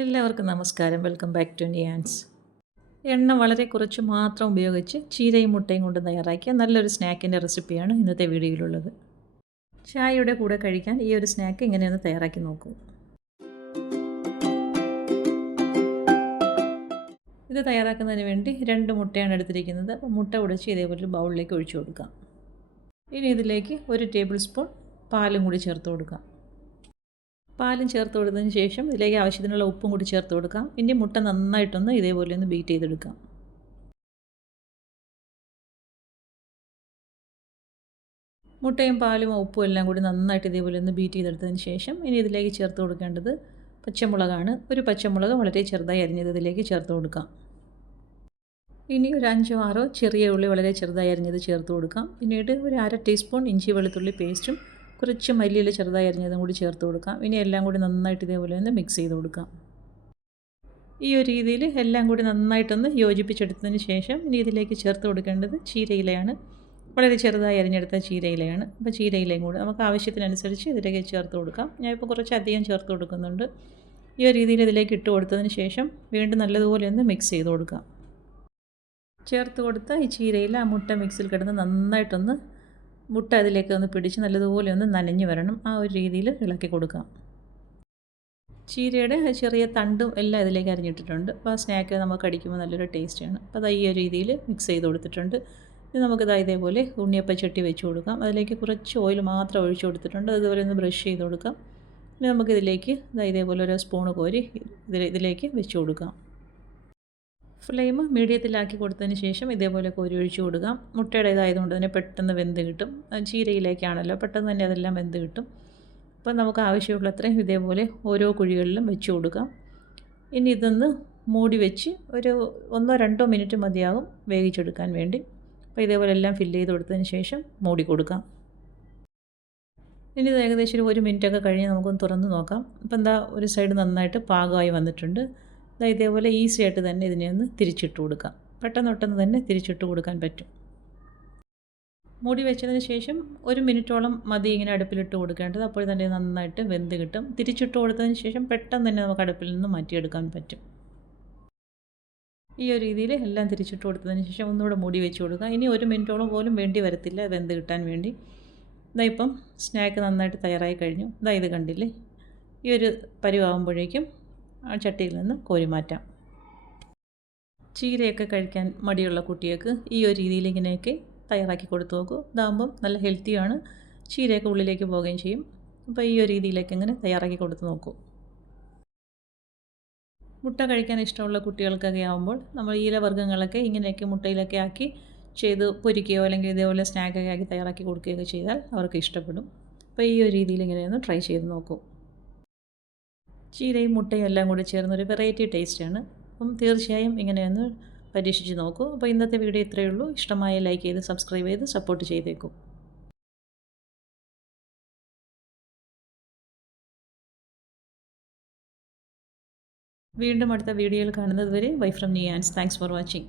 എല്ലാവർക്കും നമസ്കാരം. Welcome back to നിയാൻസ്. എണ്ണ വളരെ കുറച്ച് മാത്രം ഉപയോഗിച്ച് ചീരയും മുട്ടയും കൊണ്ട് തയ്യാറാക്കിയ നല്ലൊരു സ്നാക്കിൻ്റെ റെസിപ്പിയാണ് ഇന്നത്തെ വീഡിയോയിലുള്ളത്. ചായയുടെ കൂടെ കഴിക്കാൻ ഈ ഒരു സ്നാക്ക് ഇങ്ങനെയൊന്ന് തയ്യാറാക്കി നോക്കൂ. ഇത് തയ്യാറാക്കുന്നതിന് വേണ്ടി 2 മുട്ടയാണ് എടുത്തിരിക്കുന്നത്. അപ്പോൾ മുട്ട ഉടച്ച് ഇതേപോലെ ബൗളിലേക്ക് ഒഴിച്ചു കൊടുക്കാം. ഇനി ഇതിലേക്ക് 1 ടേബിൾ സ്പൂൺ പാലും കൂടി ചേർത്ത് കൊടുക്കാം. പാലും ചേർത്ത് കൊടുത്തതിന് ശേഷം ഇതിലേക്ക് ആവശ്യത്തിനുള്ള ഉപ്പും കൂടി ചേർത്ത് കൊടുക്കാം. ഇനി മുട്ട നന്നായിട്ടൊന്ന് ഇതേപോലെ ഒന്ന് ബീറ്റ് ചെയ്തെടുക്കാം. മുട്ടയും പാലും ഉപ്പും എല്ലാം കൂടി നന്നായിട്ട് ഇതേപോലെ ഒന്ന് ബീറ്റ് ചെയ്തെടുത്തതിന് ശേഷം ഇനി ഇതിലേക്ക് ചേർത്ത് കൊടുക്കേണ്ടത് പച്ചമുളകാണ്. ഒരു പച്ചമുളക് വളരെ ചെറുതായി അരിഞ്ഞത് ഇതിലേക്ക് ചേർത്ത് കൊടുക്കാം. ഇനി ഒരു 5-6 ചെറിയ ഉള്ളി വളരെ ചെറുതായി അരിഞ്ഞത് ചേർത്ത് കൊടുക്കാം. പിന്നീട് ഒരു 1/2 ടീസ്പൂൺ ഇഞ്ചി വെളുത്തുള്ളി പേസ്റ്റും കുറച്ച് മല്ലിയില ചെറുതായി അരിഞ്ഞതും കൂടി ചേർത്ത് കൊടുക്കാം. ഇനി എല്ലാം കൂടി നന്നായിട്ട് ഇതേപോലെ ഒന്ന് മിക്സ് ചെയ്ത് കൊടുക്കാം. ഈ ഒരു രീതിയിൽ എല്ലാം കൂടി നന്നായിട്ടൊന്ന് യോജിപ്പിച്ചെടുത്തതിന് ശേഷം ഇനി ഇതിലേക്ക് ചേർത്ത് കൊടുക്കേണ്ടത് ചീരയിലയാണ്. വളരെ ചെറുതായി അരിഞ്ഞെടുത്ത ചീരയിലയാണ്. അപ്പോൾ ചീരയിലയും കൂടി നമുക്ക് ആവശ്യത്തിനനുസരിച്ച് ഇതിലേക്ക് ചേർത്ത് കൊടുക്കാം. ഞാനിപ്പോൾ കുറച്ചധികം ചേർത്ത് കൊടുക്കുന്നുണ്ട്. ഈ ഒരു രീതിയിൽ ഇതിലേക്ക് ഇട്ട് കൊടുത്തതിന് ശേഷം വീണ്ടും നല്ലതുപോലെ ഒന്ന് മിക്സ് ചെയ്ത് കൊടുക്കാം. ചേർത്ത് കൊടുത്ത ഈ ചീരയിൽ ആ മുട്ട മിക്സിൽ കിടന്ന് നന്നായിട്ടൊന്ന് മുട്ട അതിലേക്ക് ഒന്ന് പിടിച്ച് നല്ലതുപോലെ ഒന്ന് നനഞ്ഞു വരണം. ആ ഒരു രീതിയിൽ ഇളക്കി കൊടുക്കാം. ചീരയുടെ ചെറിയ തണ്ടും എല്ലാം ഇതിലേക്ക് അരിഞ്ഞിട്ടിട്ടുണ്ട്. അപ്പോൾ ആ സ്നാക്ക് നമുക്ക് അടിക്കുമ്പോൾ നല്ലൊരു ടേസ്റ്റാണ്. അപ്പോൾ അത് ഈ ഒരു രീതിയിൽ മിക്സ് ചെയ്ത് കൊടുത്തിട്ടുണ്ട്. ഇനി നമുക്കിത് ഇതേപോലെ ഉണ്ണിയപ്പച്ചട്ടി വെച്ച് കൊടുക്കാം. അതിലേക്ക് കുറച്ച് ഓയിൽ മാത്രം ഒഴിച്ച് കൊടുത്തിട്ടുണ്ട്. അതുപോലെ ഒന്ന് ബ്രഷ് ചെയ്ത് കൊടുക്കാം. ഇനി നമുക്കിതിലേക്ക് ഇതേപോലെ ഒരു സ്പൂണ് കോരി ഇതിലേക്ക് വെച്ച് കൊടുക്കാം. ഫ്ലെയിം മീഡിയത്തിലാക്കി കൊടുത്തതിന് ശേഷം ഇതേപോലെ കോരി ഒഴിച്ച് കൊടുക്കാം. മുട്ടയുടേതായതുകൊണ്ട് തന്നെ പെട്ടെന്ന് വെന്ത് കിട്ടും. ചീരയിലേക്കാണല്ലോ, പെട്ടെന്ന് തന്നെ അതെല്ലാം വെന്ത് കിട്ടും. അപ്പോൾ നമുക്ക് ആവശ്യമുള്ളത്രയും ഇതേപോലെ ഓരോ കുഴികളിലും വെച്ച് കൊടുക്കാം. ഇനി ഇതൊന്ന് മൂടി വെച്ച് ഒരു 1-2 മിനിറ്റ് മതിയാകും വേവിച്ചെടുക്കാൻ വേണ്ടി. അപ്പോൾ ഇതേപോലെ എല്ലാം ഫില്ല് ചെയ്ത് കൊടുത്തതിന് ശേഷം മൂടി കൊടുക്കാം. ഇനി ഇത് ഏകദേശം ഒരു 1 മിനിറ്റൊക്കെ കഴിഞ്ഞ് നമുക്കൊന്ന് തുറന്ന് നോക്കാം. അപ്പോൾ എന്താ ഒരു സൈഡ് നന്നായിട്ട് പാകമായി വന്നിട്ടുണ്ട്. ഇതേപോലെ ഈസി ആയിട്ട് തന്നെ ഇതിനെ ഒന്ന് തിരിച്ചിട്ട് കൊടുക്കാം. പെട്ടെന്ന് തന്നെ തിരിച്ചിട്ട് കൊടുക്കാൻ പറ്റും. മൂടി വെച്ചതിന് ശേഷം 1 മിനിറ്റോളം മതി ഇങ്ങനെ അടുപ്പിലിട്ട് കൊടുക്കേണ്ടത്. അപ്പോൾ തന്നെ നന്നായിട്ട് വെന്ത് കിട്ടും. തിരിച്ചിട്ട് കൊടുത്തതിന് ശേഷം പെട്ടെന്ന് തന്നെ നമുക്ക് അടുപ്പിൽ നിന്ന് മാറ്റിയെടുക്കാൻ പറ്റും. ഈ ഒരു രീതിയിൽ എല്ലാം തിരിച്ചിട്ട് കൊടുത്തതിന് ശേഷം ഒന്നുകൂടെ മൂടി വെച്ച് കൊടുക്കുക. ഇനി 1 മിനിറ്റോളം പോലും വേണ്ടി വരത്തില്ല വെന്ത് കിട്ടാൻ വേണ്ടി. ഇപ്പം സ്നാക്ക് നന്നായിട്ട് തയ്യാറായി കഴിഞ്ഞു. ഇത് കണ്ടില്ലേ, ഈ ഒരു പരുവാകുമ്പോഴേക്കും ആ ചട്ടിയിൽ നിന്ന് കോരി മാറ്റാം. ചീരയൊക്കെ കഴിക്കാൻ മടിയുള്ള കുട്ടികൾക്ക് ഈ ഒരു രീതിയിൽ ഇങ്ങനെയൊക്കെ തയ്യാറാക്കി കൊടുത്തു നോക്കൂ. ഇതാകുമ്പം നല്ല ഹെൽത്തിയാണ്, ചീരയൊക്കെ ഉള്ളിലേക്ക് പോവുകയും ചെയ്യും. അപ്പോൾ ഈ ഒരു രീതിയിലേക്ക് ഇങ്ങനെ തയ്യാറാക്കി കൊടുത്തു നോക്കൂ. മുട്ട കഴിക്കാൻ ഇഷ്ടമുള്ള കുട്ടികൾക്കൊക്കെ ആകുമ്പോൾ നമ്മൾ ഇലവർഗ്ഗങ്ങളൊക്കെ ഇങ്ങനെയൊക്കെ മുട്ടയിലൊക്കെ ആക്കി ചെയ്ത് പൊരിക്കുകയോ അല്ലെങ്കിൽ ഇതേപോലെ സ്നാക്കൊക്കെ ആക്കി തയ്യാറാക്കി കൊടുക്കുകയൊക്കെ ചെയ്താൽ അവർക്ക് ഇഷ്ടപ്പെടും. അപ്പോൾ ഈ ഒരു രീതിയിൽ ഇങ്ങനെയൊന്ന് ട്രൈ ചെയ്ത് നോക്കൂ. ചീരയും മുട്ടയും എല്ലാം കൂടി ചേർന്നൊരു വെറൈറ്റി ടേസ്റ്റാണ്. അപ്പം തീർച്ചയായും ഇങ്ങനെയൊന്ന് പരീക്ഷിച്ച് നോക്കൂ. അപ്പോൾ ഇന്നത്തെ വീഡിയോ ഇത്രയേ ഉള്ളൂ. ഇഷ്ടമായ ലൈക്ക് ചെയ്ത് സബ്സ്ക്രൈബ് ചെയ്ത് സപ്പോർട്ട് ചെയ്തേക്കൂ. വീണ്ടും അടുത്ത വീഡിയോയിൽ കാണുന്നത് വരെ ബൈ ഫ്രം നിയാൻസ്. Thanks for watching.